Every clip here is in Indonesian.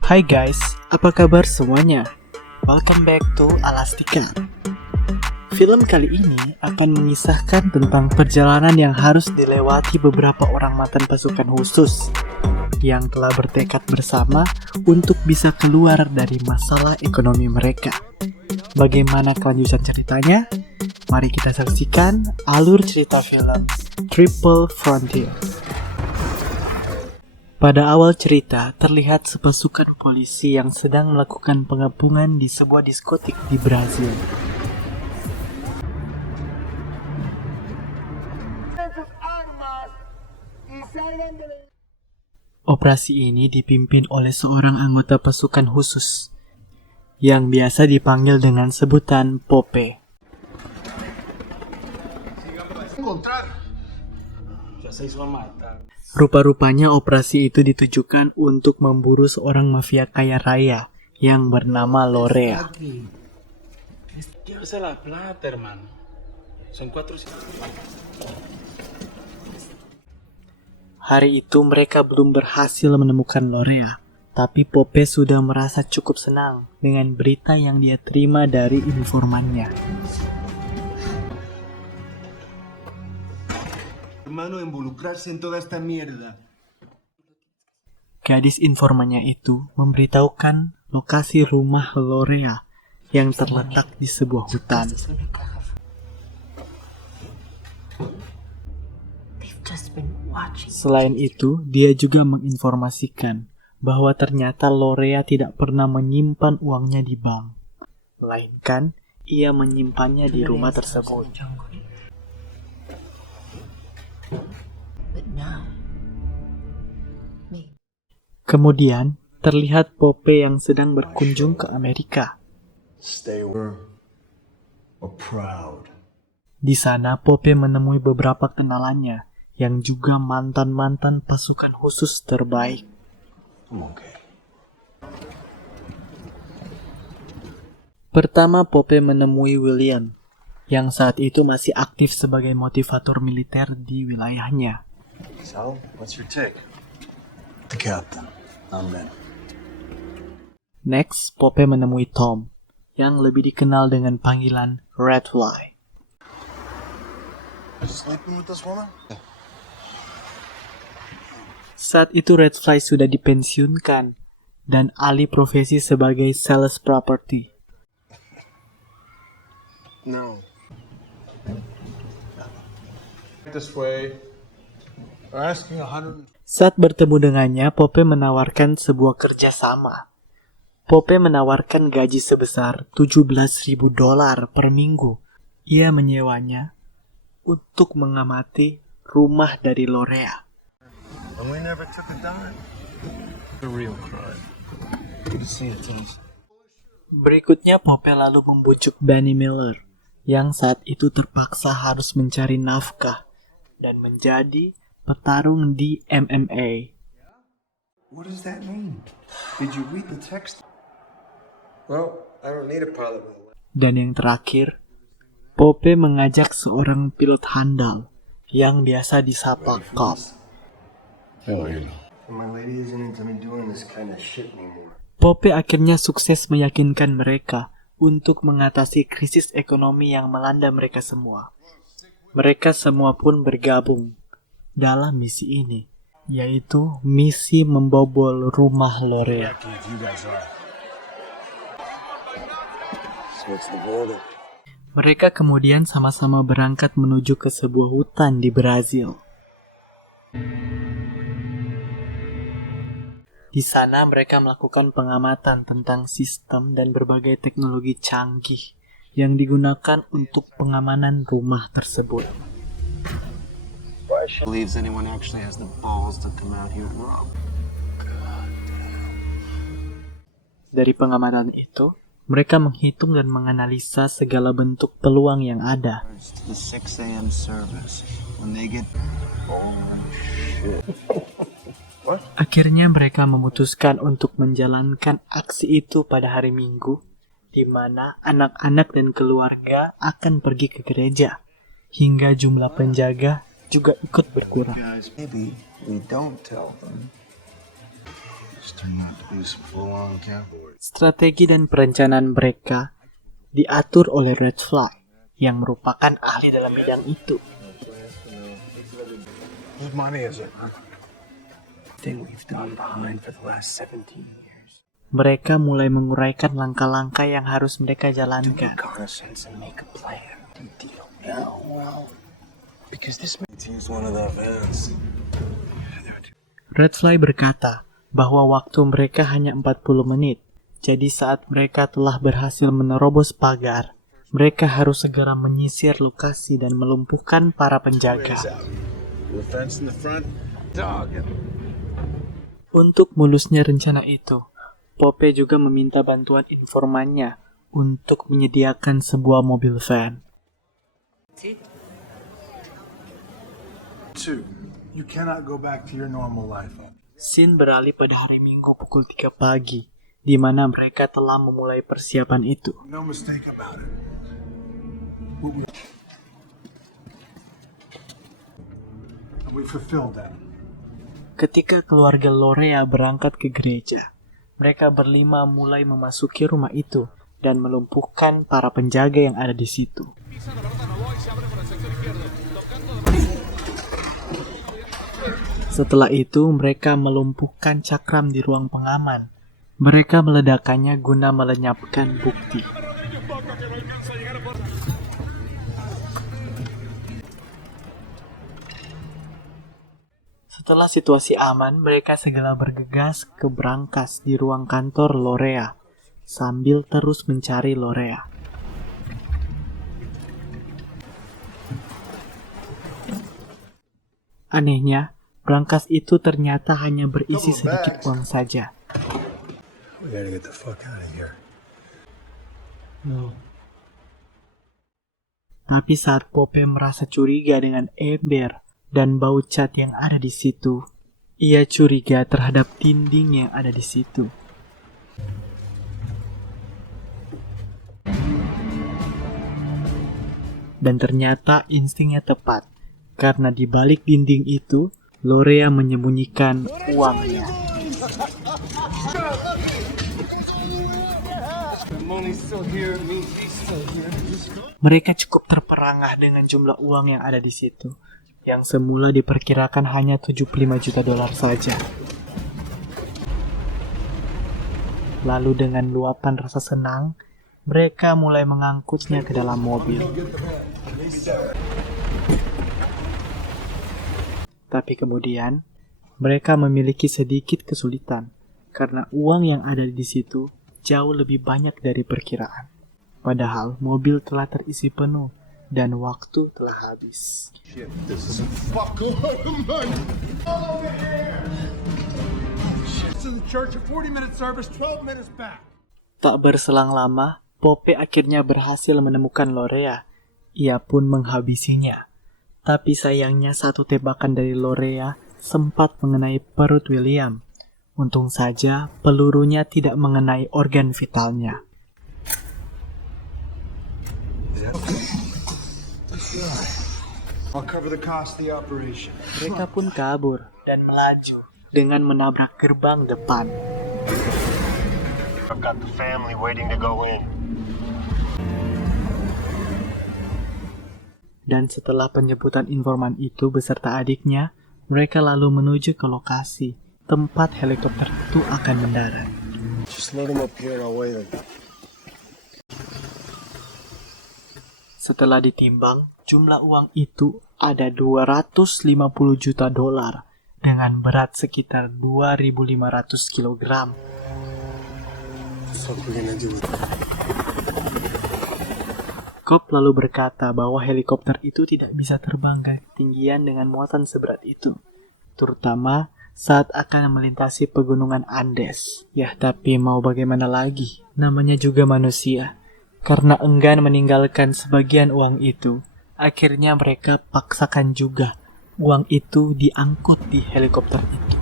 Hai guys, apa kabar semuanya? Welcome back to Alastika. Film kali ini akan mengisahkan tentang perjalanan yang harus dilewati beberapa orang mantan pasukan khusus yang telah bertekad bersama untuk bisa keluar dari masalah ekonomi mereka. Bagaimana kelanjutan ceritanya? Mari kita saksikan alur cerita film Triple Frontier. Pada awal cerita, terlihat sepasukan polisi yang sedang melakukan pengepungan di sebuah diskotik di Brazil. Operasi ini dipimpin oleh seorang anggota pasukan khusus yang biasa dipanggil dengan sebutan Pope. Rupa-rupanya operasi itu ditujukan untuk memburu seorang mafia kaya raya yang bernama Lorea. Hari itu mereka belum berhasil menemukan Lorea, tapi Pope sudah merasa cukup senang dengan berita yang dia terima dari informannya. Gadis informannya itu memberitahukan lokasi rumah Lorea yang terletak di sebuah hutan. Selain itu, dia juga menginformasikan bahwa ternyata Lorea tidak pernah menyimpan uangnya di bank, melainkan ia menyimpannya di rumah tersebut. Kemudian, terlihat Pope yang sedang berkunjung ke Amerika. Di sana, Pope menemui beberapa kenalannya yang juga mantan-mantan pasukan khusus terbaik. Pertama, Pope menemui William, yang saat itu masih aktif sebagai motivator militer di wilayahnya. So, what's your take? The captain. I'm in. Next, Pope menemui Tom, yang lebih dikenal dengan panggilan Redfly. Sleeping with this woman? Saat itu Redfly sudah dipensiunkan dan alih profesi sebagai sales property. No. This way. We're asking 100. Saat bertemu dengannya, Pope menawarkan sebuah kerjasama. Pope menawarkan gaji sebesar $17.000 per minggu. Ia menyewanya untuk mengamati rumah dari Lorea. And we never took a dime. The real crime. You see it, James. Berikutnya, Pope lalu membujuk Benny Miller, yang saat itu terpaksa harus mencari nafkah dan menjadi petarung di MMA. What does that mean? Did you read the text? Well, I don't need a pilot. Dan yang terakhir, Pope mengajak seorang pilot handal yang biasa disapa Cop. Hell, you know. My lady isn't into me doing this kind of shit anymore. Pope akhirnya sukses meyakinkan mereka untuk mengatasi krisis ekonomi yang melanda mereka semua. Mereka semua pun bergabung dalam misi ini, yaitu misi membobol rumah Lorea. So what's the goal? Mereka kemudian sama-sama berangkat menuju ke sebuah hutan di Brazil. Di sana mereka melakukan pengamatan tentang sistem dan berbagai teknologi canggih yang digunakan untuk pengamanan rumah tersebut. Believes anyone actually has the balls to come out here and rob. Dari pengamatan itu, mereka menghitung dan menganalisa segala bentuk peluang yang ada. To the 6 a.m. service. When they get... Oh, shit. Akhirnya mereka memutuskan untuk menjalankan aksi itu pada hari Minggu, di mana anak-anak dan keluarga akan pergi ke gereja, hingga jumlah penjaga juga ikut berkurang. Maybe we don't tell them. This turned out to be some full-on cowboy. Strategi dan perencanaan mereka diatur oleh Red Fly yang merupakan ahli dalam bidang itu. Whose money is it? Thing we've done behind for the last 17 years. Mereka mulai menguraikan langkah-langkah yang harus mereka jalankan. Reconnaissance and make a plan. Deal. No, well, because this team's one of the vans. Red Fly berkata bahwa waktu mereka hanya 40 menit. Jadi saat mereka telah berhasil menerobos pagar, mereka harus segera menyisir lokasi dan melumpuhkan para penjaga. The fence in the front. Dog. Untuk mulusnya rencana itu, Pope juga meminta bantuan informannya untuk menyediakan sebuah mobil van. Two, you cannot go back to your normal life. Scene beralih pada hari Minggu pukul 3 pagi, di mana mereka telah memulai persiapan itu. No mistake about it. We fulfilled that. Ketika keluarga Lorea berangkat ke gereja, mereka berlima mulai memasuki rumah itu dan melumpuhkan para penjaga yang ada di situ. Setelah itu, mereka melumpuhkan cakram di ruang pengaman. Mereka meledakannya guna melenyapkan bukti. Setelah situasi aman, mereka segera bergegas ke brankas di ruang kantor Lorea, sambil terus mencari Lorea. Anehnya, brankas itu ternyata hanya berisi sedikit uang saja. We gotta get the fuck out of here. Tapi saat Pope merasa curiga dengan ember dan bau cat yang ada di situ, ia curiga terhadap dinding yang ada di situ. Dan ternyata instingnya tepat, karena di balik dinding itu, Lorea menyembunyikan uangnya. Mereka cukup terperangah dengan jumlah uang yang ada di situ, yang semula diperkirakan hanya 75 juta dolar saja. Lalu dengan luapan rasa senang, mereka mulai mengangkutnya ke dalam mobil. Tapi kemudian, mereka memiliki sedikit kesulitan, karena uang yang ada di situ jauh lebih banyak dari perkiraan. Padahal mobil telah terisi penuh, dan waktu telah habis. Shit, this is a fuckload of money. All over here. Shit, to the church, a 40-minute service, 12 minutes back. Tak berselang lama, Pope akhirnya berhasil menemukan Lorea. Ia pun menghabisinya. Tapi sayangnya satu tembakan dari Lorea sempat mengenai perut William. Untung saja pelurunya tidak mengenai organ vitalnya. I'll cover the cost of the operation. Mereka pun kabur dan melaju dengan menabrak gerbang depan. I've got the family waiting to go in. Dan setelah penjemputan informan itu beserta adiknya, mereka lalu menuju ke lokasi tempat helikopter itu akan mendarat. Just load them up here and I'll weigh them. Setelah ditimbang, jumlah uang itu ada 250 juta dolar dengan berat sekitar 2.500 kilogram. What the fuck we gonna do with it? Cobb lalu berkata bahwa helikopter itu tidak bisa terbang ke ketinggian dengan muatan seberat itu, terutama saat akan melintasi pegunungan Andes. Ya, tapi mau bagaimana lagi? Namanya juga manusia. Karena enggan meninggalkan sebagian uang itu, akhirnya mereka paksakan juga uang itu diangkut di helikopter itu.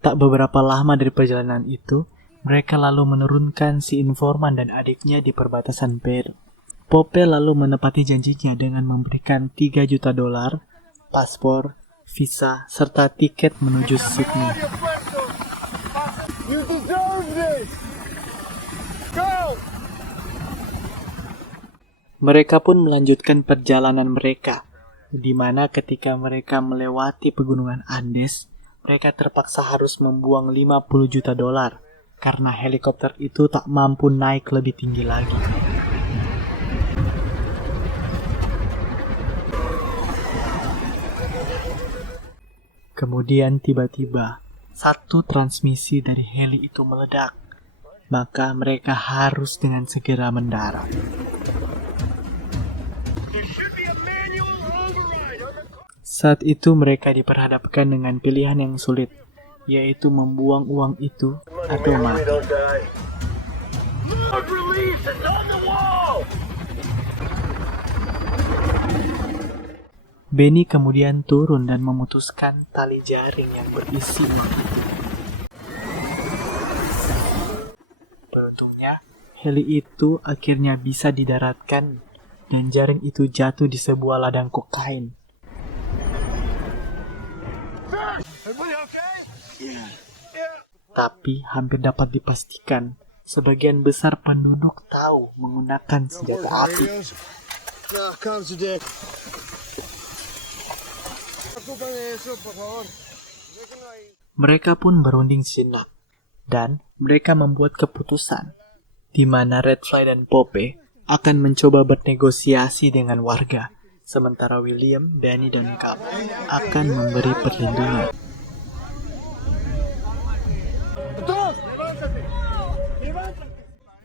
Tak beberapa lama dari perjalanan itu, mereka lalu menurunkan si informan dan adiknya di perbatasan Peru. Pope lalu menepati janjinya dengan memberikan $3 juta, paspor, visa, serta tiket menuju Sydney. You deserve this! Go! Mereka pun melanjutkan perjalanan mereka, di mana ketika mereka melewati pegunungan Andes, mereka terpaksa harus membuang $50 juta karena helikopter itu tak mampu naik lebih tinggi lagi. Kemudian tiba-tiba, satu transmisi dari heli itu meledak. Maka mereka harus dengan segera mendarat. Saat itu mereka diperhadapkan dengan pilihan yang sulit, yaitu membuang uang itu atau mati. Benny kemudian turun dan memutuskan tali jaring yang berisi uang itu. Beruntungnya, heli itu akhirnya bisa didaratkan dan jaring itu jatuh di sebuah ladang kokain. Tapi hampir dapat dipastikan, sebagian besar penduduk tahu menggunakan senjata api. Mereka pun berunding sejenak, dan mereka membuat keputusan, di mana Redfly dan Pope akan mencoba bernegosiasi dengan warga, sementara William, Benny, dan Cap akan memberi perlindungan.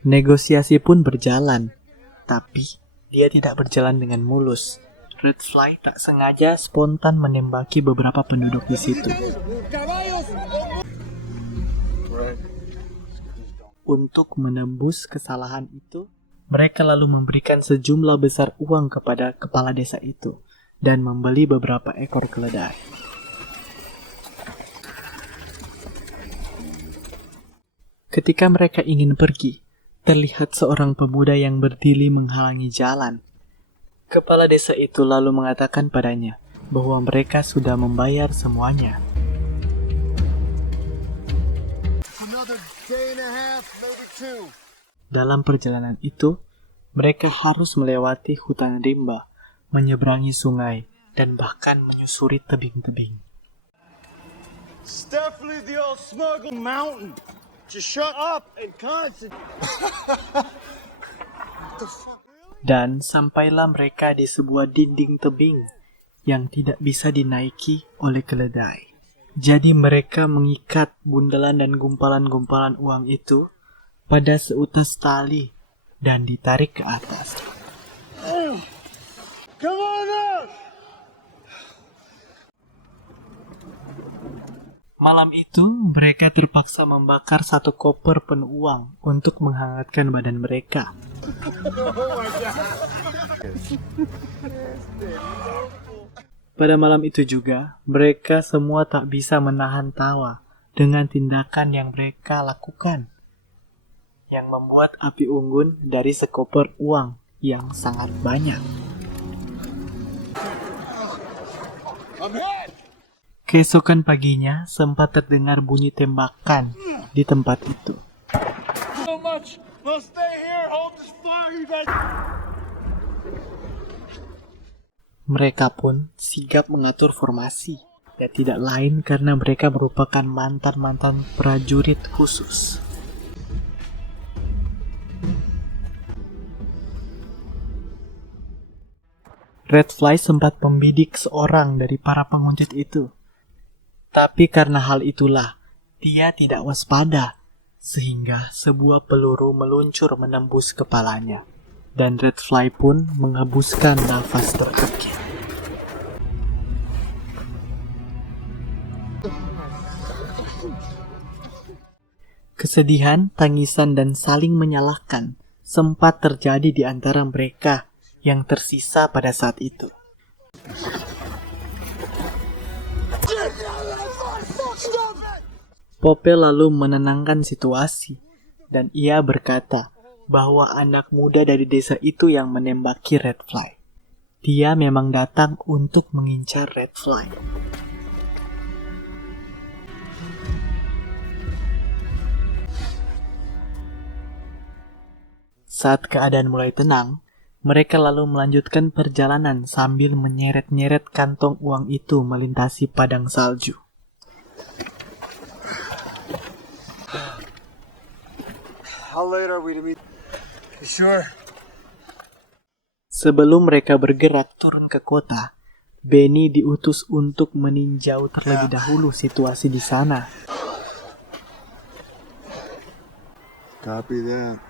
Negosiasi pun berjalan, tapi dia tidak berjalan dengan mulus. Redfly tak sengaja spontan menembaki beberapa penduduk di situ. Untuk menembus kesalahan itu, mereka lalu memberikan sejumlah besar uang kepada kepala desa itu dan membeli beberapa ekor keledai. Ketika mereka ingin pergi, terlihat seorang pemuda yang berdiri menghalangi jalan. Kepala desa itu lalu mengatakan padanya bahwa mereka sudah membayar semuanya. Dalam perjalanan itu, mereka harus melewati hutan rimba, menyeberangi sungai, dan bahkan menyusuri tebing-tebing. Definitely the old smuggle mountain. Just shut up and concentrate. Dan sampailah mereka di sebuah dinding tebing yang tidak bisa dinaiki oleh keledai. Jadi mereka mengikat bundalan dan gumpalan-gumpalan uang itu pada seutas tali dan ditarik ke atas. Come on up! Malam itu, mereka terpaksa membakar satu koper penuh uang untuk menghangatkan badan mereka. Pada malam itu juga, mereka semua tak bisa menahan tawa dengan tindakan yang mereka lakukan, yang membuat api unggun dari sekoper uang yang sangat banyak. Keesokan paginya, sempat terdengar bunyi tembakan di tempat itu. So much. We'll stay here. Hold this fire, you guys. Mereka pun sigap mengatur formasi, dan tidak lain karena mereka merupakan mantan-mantan prajurit khusus. Redfly sempat membidik seorang dari para penguntit itu. Tapi karena hal itulah, dia tidak waspada, sehingga sebuah peluru meluncur menembus kepalanya, dan Redfly pun menghembuskan nafas terakhir. Kesedihan, tangisan, dan saling menyalahkan sempat terjadi di antara mereka yang tersisa pada saat itu. Pope lalu menenangkan situasi, dan ia berkata bahwa anak muda dari desa itu yang menembaki Red Fly. Dia memang datang untuk mengincar Red Fly. Saat keadaan mulai tenang, mereka lalu melanjutkan perjalanan sambil menyeret-nyeret kantong uang itu melintasi padang salju. How late are we to meet? You sure? Sebelum mereka bergerak turun ke kota, Benny diutus untuk meninjau terlebih dahulu situasi di sana. Copy that.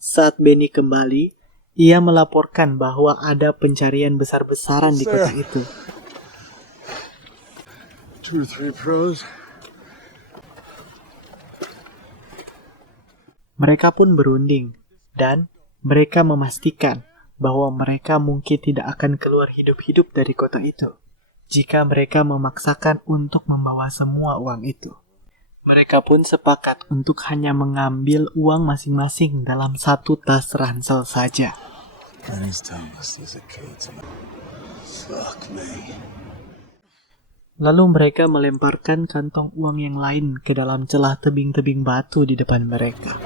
Saat Benny kembali, ia melaporkan bahwa ada pencarian besar-besaran di kota itu. 2 or 3 pros. Mereka pun berunding, dan mereka memastikan bahwa mereka mungkin tidak akan keluar hidup-hidup dari kota itu jika mereka memaksakan untuk membawa semua uang itu. Mereka pun sepakat untuk hanya mengambil uang masing-masing dalam satu tas ransel saja. Lalu mereka melemparkan kantong uang yang lain ke dalam celah tebing-tebing batu di depan mereka.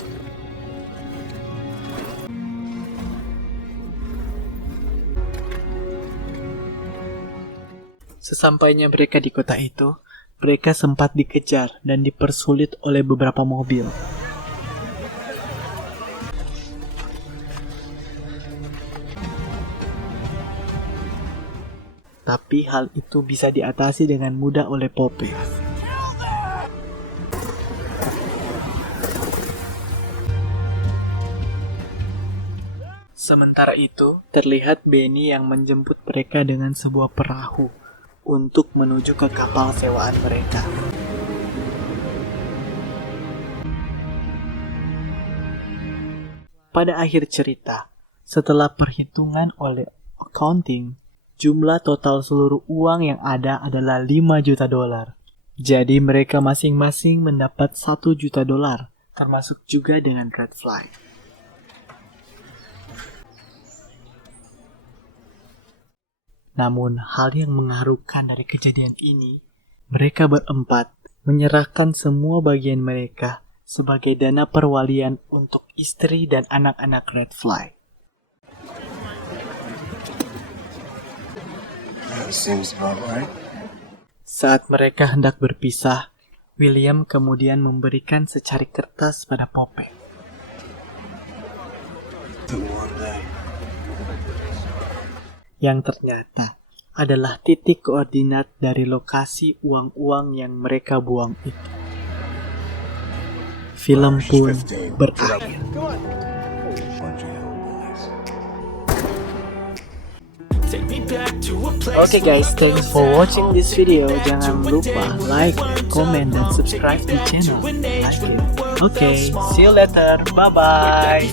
Sesampainya mereka di kota itu, mereka sempat dikejar dan dipersulit oleh beberapa mobil. Tapi hal itu bisa diatasi dengan mudah oleh Poppy. Sementara itu, terlihat Benny yang menjemput mereka dengan sebuah perahu untuk menuju ke kapal sewaan mereka. Pada akhir cerita, setelah perhitungan oleh accounting, jumlah total seluruh uang yang ada adalah $5 juta. Jadi mereka masing-masing mendapat $1 juta, termasuk juga dengan Red Fly. Namun hal yang mengharukan dari kejadian ini, mereka berempat menyerahkan semua bagian mereka sebagai dana perwalian untuk istri dan anak-anak Red Fly. Seems about right. Saat mereka hendak berpisah, William kemudian memberikan secari kertas pada Poppy. Yang ternyata adalah titik koordinat dari lokasi uang-uang yang mereka buang itu. Film pun berakhir. Oke guys, thanks for watching this video. Jangan lupa like, comment, dan subscribe di channel. Oke, see you later. Bye-bye.